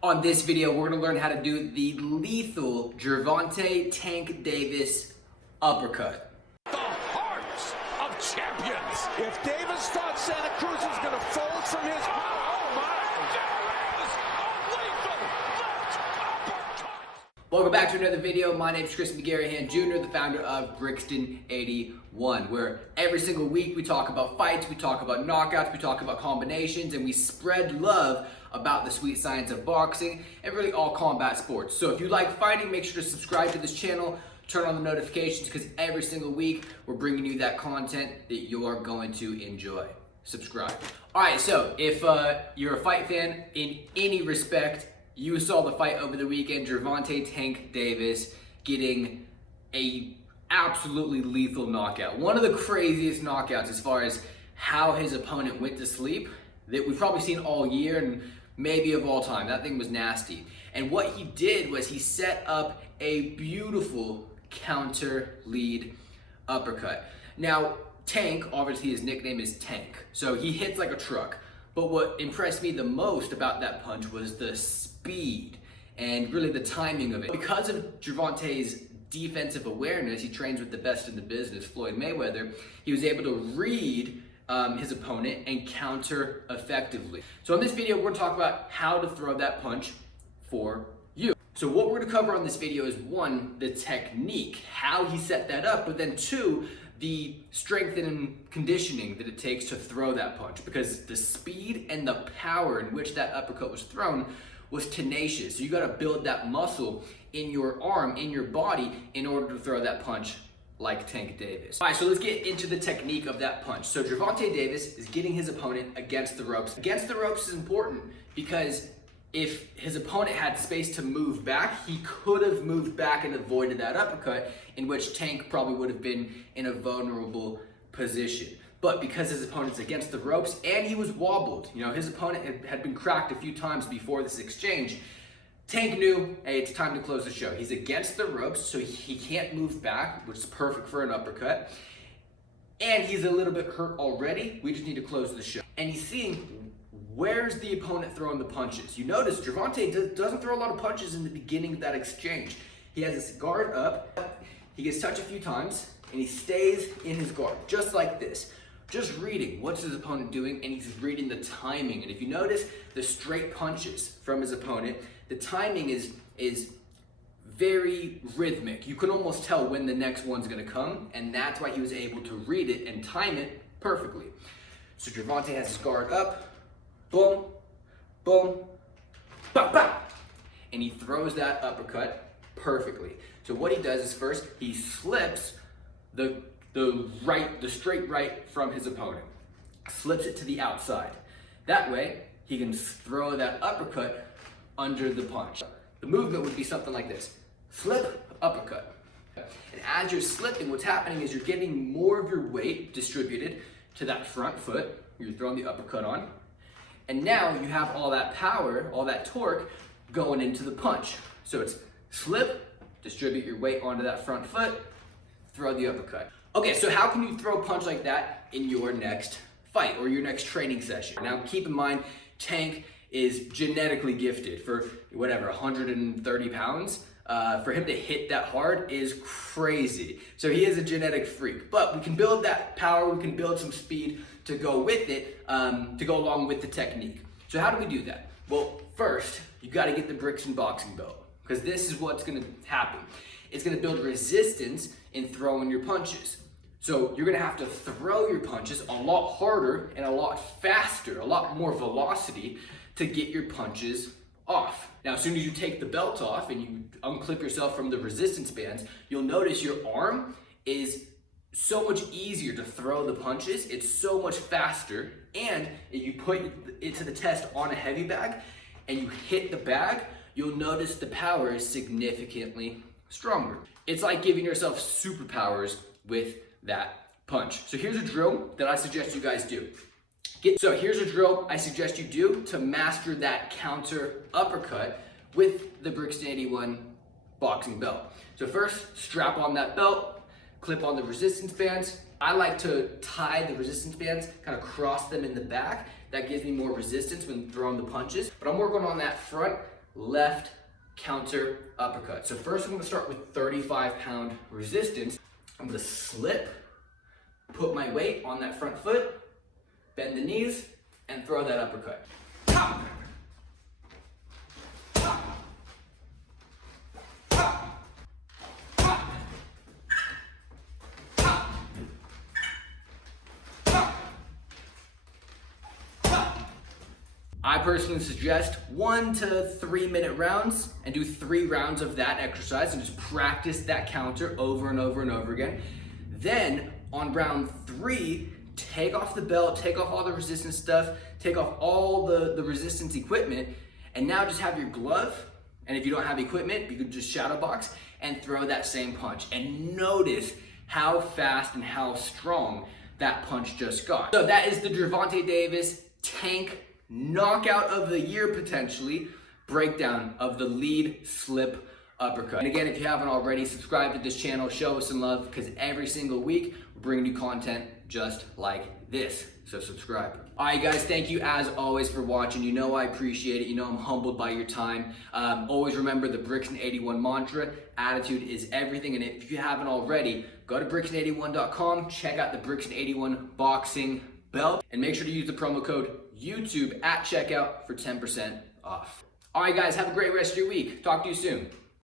On this video, we're gonna learn how to do the lethal Gervonta Tank Davis uppercut. The hearts of champions. If Davis thought Santa Cruz was gonna fold from his power, oh my, there is a lethal left uppercut. Welcome back to another video. My name is Chris McGarrahan Jr., the founder of Brixton 81, where every single week we talk about fights, we talk about knockouts, we talk about combinations, and we spread love about the sweet science of boxing and really all combat sports. So if you like fighting, make sure to subscribe to this channel, turn on the notifications, because every single week we're bringing you that content that you are going to enjoy. Subscribe. All right, so if you're a fight fan in any respect, you saw the fight over the weekend, Gervonta Tank Davis getting a absolutely lethal knockout. One of the craziest knockouts as far as how his opponent went to sleep that we've probably seen all year and maybe of all time. That thing was nasty. And what he did was he set up a beautiful counter lead uppercut. Now, Tank, obviously his nickname is Tank, so he hits like a truck. But what impressed me the most about that punch was the speed and really the timing of it. Because of Gervonta's defensive awareness, he trains with the best in the business, Floyd Mayweather, he was able to read his opponent and counter effectively. So in this video, we're gonna talk about how to throw that punch for you. So what we're gonna cover on this video is one, the technique, how he set that up, but then two, the strength and conditioning that it takes to throw that punch, because the speed and the power in which that uppercut was thrown was tenacious. So you gotta build that muscle in your arm, in your body, in order to throw that punch like Tank Davis. All right, so let's get into the technique of that punch. So Gervonta Davis is getting his opponent against the ropes. Against the ropes is important because if his opponent had space to move back, he could have moved back and avoided that uppercut, in which Tank probably would have been in a vulnerable position. But because his opponent's against the ropes and he was wobbled, you know, his opponent had been cracked a few times before this exchange, Tank knew, hey, it's time to close the show. He's against the ropes, so he can't move back, which is perfect for an uppercut. And he's a little bit hurt already. We just need to close the show. And he's seeing where's the opponent throwing the punches. You notice Gervonta doesn't throw a lot of punches in the beginning of that exchange. He has his guard up, he gets touched a few times, and he stays in his guard, just like this. Just reading what's his opponent doing, and he's reading the timing. And if you notice the straight punches from his opponent, the timing is very rhythmic. You can almost tell when the next one's gonna come, and that's why he was able to read it and time it perfectly. So Gervonta has his guard up, boom, boom, bop, bop, and he throws that uppercut perfectly. So what he does is first, he slips the straight right from his opponent, slips it to the outside. That way, he can throw that uppercut under the punch. The movement would be something like this: slip, uppercut. And as you're slipping, what's happening is you're getting more of your weight distributed to that front foot you're throwing the uppercut on. And now you have all that power, all that torque going into the punch. So it's slip, distribute your weight onto that front foot, throw the uppercut. Okay, so how can you throw a punch like that in your next fight or your next training session? Now keep in mind, Tank is genetically gifted for whatever, 130 pounds. For him to hit that hard is crazy. So he is a genetic freak, but we can build that power, we can build some speed to go with it, to go along with the technique. So how do we do that? Well, first, you gotta get the Brixton boxing belt, because this is what's gonna happen. It's gonna build resistance in throwing your punches. So you're gonna have to throw your punches a lot harder and a lot faster, a lot more velocity to get your punches off. Now, as soon as you take the belt off and you unclip yourself from the resistance bands, you'll notice your arm is so much easier to throw the punches. It's so much faster. And if you put it to the test on a heavy bag and you hit the bag, you'll notice the power is significantly stronger. It's like giving yourself superpowers with that punch. So here's a drill that I suggest you guys do. Here's a drill I suggest you do to master that counter uppercut with the Brixton 81 boxing belt. So first, strap on that belt, clip on the resistance bands. I like to tie the resistance bands, kind of cross them in the back. That gives me more resistance when throwing the punches. But I'm working on that front left counter uppercut. So first I'm gonna start with 35-pound resistance. I'm gonna slip, put my weight on that front foot, bend the knees, and throw that uppercut. Ha! Ha! Ha! Ha! Ha! Ha! I personally suggest 1 to 3 minute rounds and do 3 rounds of that exercise and just practice that counter over and over and over again. Then on round 3, take off the belt, take off all the resistance stuff, take off all the resistance equipment, and now just have your glove. And if you don't have equipment, you could just shadow box and throw that same punch. And notice how fast and how strong that punch just got. So that is the Gervonta Davis tank knockout of the year potentially breakdown of the lead slip uppercut. And again, if you haven't already, subscribe to this channel, show us some love, because every single week we're bringing you content just like this. So subscribe. All right, guys, thank you as always for watching. You know I appreciate it. You know I'm humbled by your time. Always remember the Brixton 81 mantra, attitude is everything. And if you haven't already, go to Brixton81.com, check out the Brixton 81 boxing belt, and make sure to use the promo code YouTube at checkout for 10% off. All right, guys, have a great rest of your week. Talk to you soon.